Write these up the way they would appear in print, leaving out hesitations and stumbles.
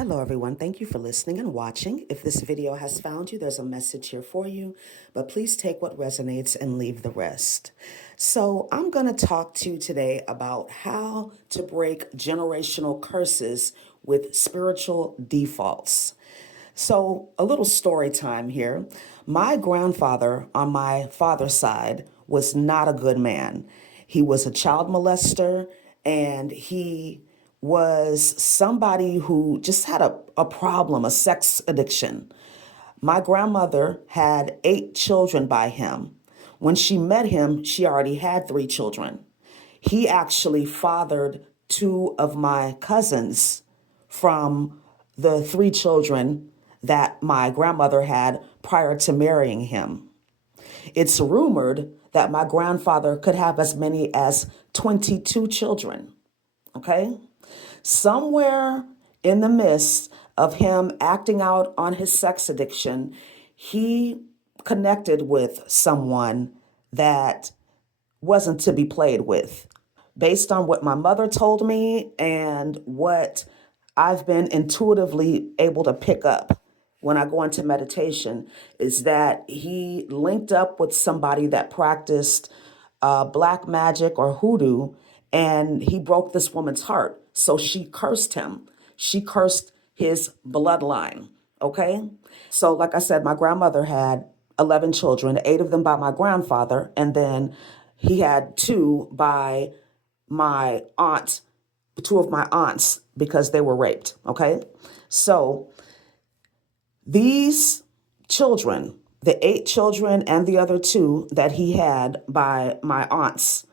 Hello, everyone. Thank you for listening and watching. If this video has found you, there's a message here for you, but please take what resonates and leave the rest. So I'm going to talk to you today about how to break generational curses with spiritual defaults. So a little story time here. My grandfather on my father's side was not a good man. He was a child molester, and he was somebody who just had a problem, a sex addiction. My grandmother had 8 children by him. When she met him, she already had 3 children. He actually fathered 2 of my cousins from the 3 children that my grandmother had prior to marrying him. It's rumored that my grandfather could have as many as 22 children, okay? Somewhere in the midst of him acting out on his sex addiction, he connected with someone that wasn't to be played with. Based on what my mother told me and what I've been intuitively able to pick up when I go into meditation, is that he linked up with somebody that practiced black magic or hoodoo, and he broke this woman's heart. So she cursed him. She cursed his bloodline. Okay. So like I said, my grandmother had 11 children, 8 of them by my grandfather. And then he had 2 by my aunt, 2 of my aunts, because they were raped. Okay. So these children, the 8 children and the other 2 that he had by my aunts,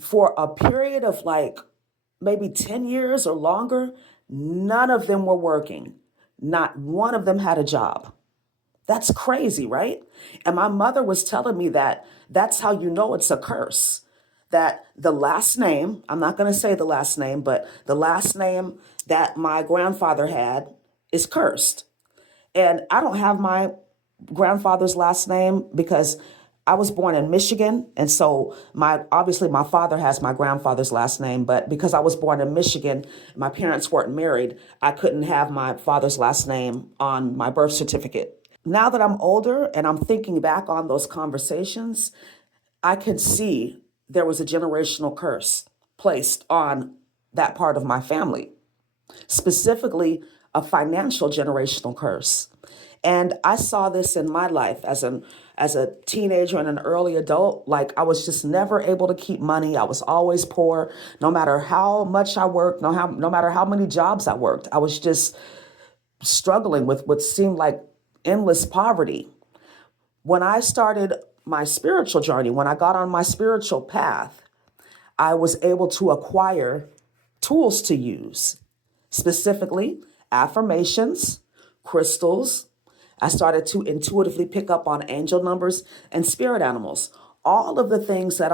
for a period of like maybe 10 years or longer, none of them were working. Not one of them had a job. That's crazy, right? And my mother was telling me that that's how you know it's a curse. That the last name, I'm not going to say the last name, but the last name that my grandfather had is cursed. And I don't have my grandfather's last name because I was born in Michigan. And so obviously my father has my grandfather's last name, but because I was born in Michigan, my parents weren't married, I couldn't have my father's last name on my birth certificate. Now that I'm older and I'm thinking back on those conversations, I can see there was a generational curse placed on that part of my family, specifically a financial generational curse. And I saw this in my life as a teenager and an early adult. Like, I was just never able to keep money. I was always poor, no matter how much I worked, no matter how many jobs I worked. I was just struggling with what seemed like endless poverty. When I started my spiritual journey, when I got on my spiritual path, I was able to acquire tools to use, specifically affirmations, crystals. I started to intuitively pick up on angel numbers and spirit animals. All of the things that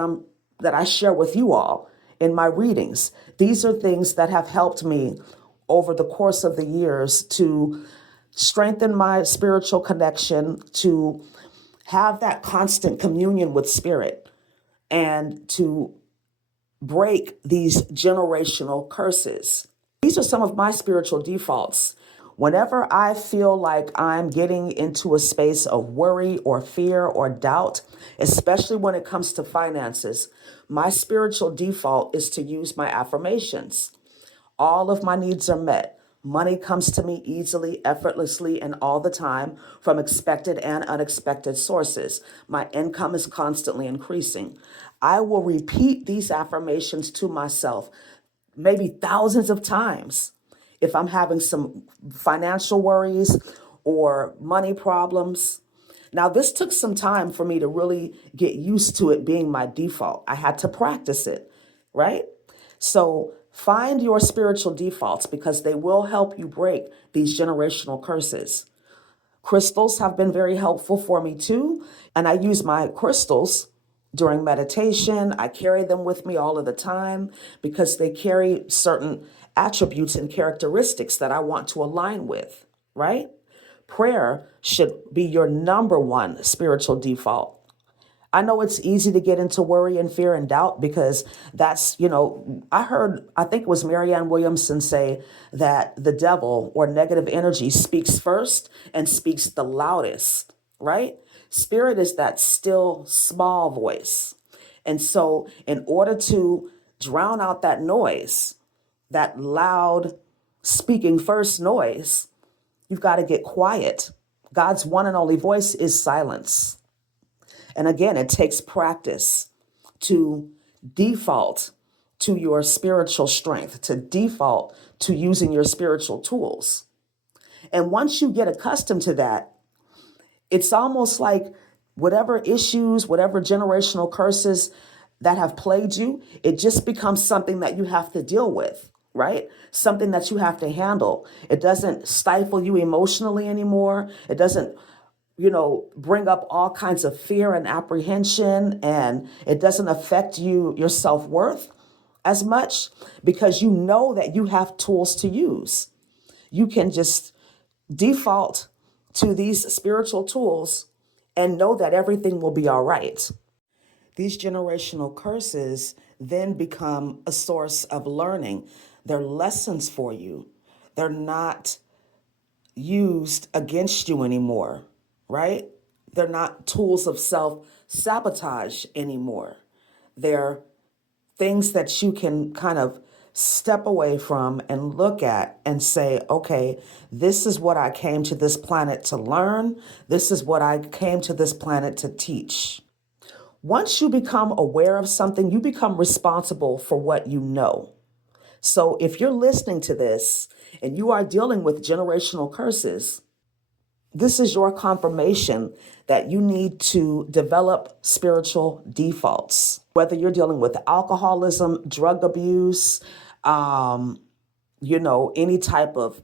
I share with you all in my readings. These are things that have helped me over the course of the years to strengthen my spiritual connection, to have that constant communion with spirit, and to break these generational curses. These are some of my spiritual defaults. Whenever I feel like I'm getting into a space of worry or fear or doubt, especially when it comes to finances, my spiritual default is to use my affirmations. All of my needs are met. Money comes to me easily, effortlessly, and all the time from expected and unexpected sources. My income is constantly increasing. I will repeat these affirmations to myself maybe thousands of times. If I'm having some financial worries or money problems. Now, this took some time for me to really get used to it being my default. I had to practice it, right? So find your spiritual defaults because they will help you break these generational curses. Crystals have been very helpful for me too. And I use my crystals during meditation. I carry them with me all of the time because they carry certain attributes and characteristics that I want to align with, right? Prayer should be your number one spiritual default. I know it's easy to get into worry and fear and doubt because that's, I think it was Marianne Williamson say that the devil or negative energy speaks first and speaks the loudest, right? Spirit is that still small voice. And so in order to drown out that noise, that loud speaking first noise, you've got to get quiet. God's one and only voice is silence. And again, it takes practice to default to your spiritual strength, to default to using your spiritual tools. And once you get accustomed to that, it's almost like whatever issues, whatever generational curses that have plagued you, it just becomes something that you have to deal with, right? Something that you have to handle. It doesn't stifle you emotionally anymore. It doesn't bring up all kinds of fear and apprehension, and it doesn't affect your self-worth as much because you know that you have tools to use. You can just default to these spiritual tools and know that everything will be all right. These generational curses then become a source of learning. They're lessons for you. They're not used against you anymore. Right? They're not tools of self-sabotage anymore. They're things that you can kind of step away from and look at and say, okay, this is what I came to this planet to learn. This is what I came to this planet to teach. Once you become aware of something, you become responsible for what you know. So if you're listening to this and you are dealing with generational curses, this is your confirmation that you need to develop spiritual defaults, whether you're dealing with alcoholism, drug abuse, any type of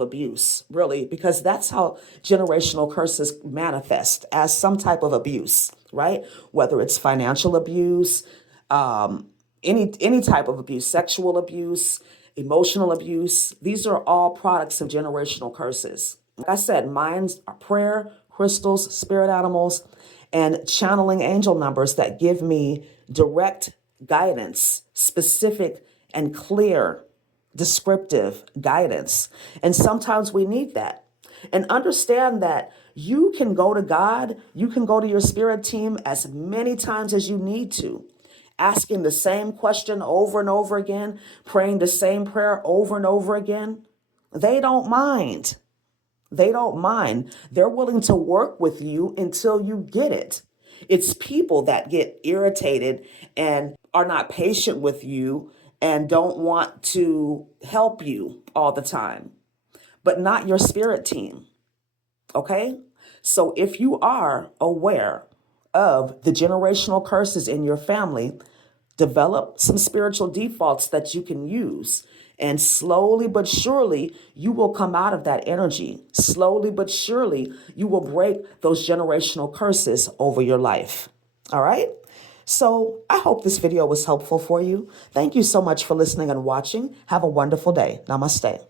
abuse, really, because that's how generational curses manifest, as some type of abuse, right? Whether it's financial abuse, any type of abuse, sexual abuse, emotional abuse. These are all products of generational curses. Like I said, mine's are prayer, crystals, spirit animals, and channeling angel numbers that give me direct guidance, specific and clear, descriptive guidance. And sometimes we need that. And understand that you can go to God, you can go to your spirit team as many times as you need to, asking the same question over and over again, praying the same prayer over and over again. They don't mind. They don't mind. They're willing to work with you until you get it. It's people that get irritated and are not patient with you and don't want to help you all the time, but not your spirit team. Okay? So if you are aware of the generational curses in your family, develop some spiritual defaults that you can use. And slowly but surely, you will come out of that energy. Slowly but surely, you will break those generational curses over your life. All right? So I hope this video was helpful for you. Thank you so much for listening and watching. Have a wonderful day. Namaste.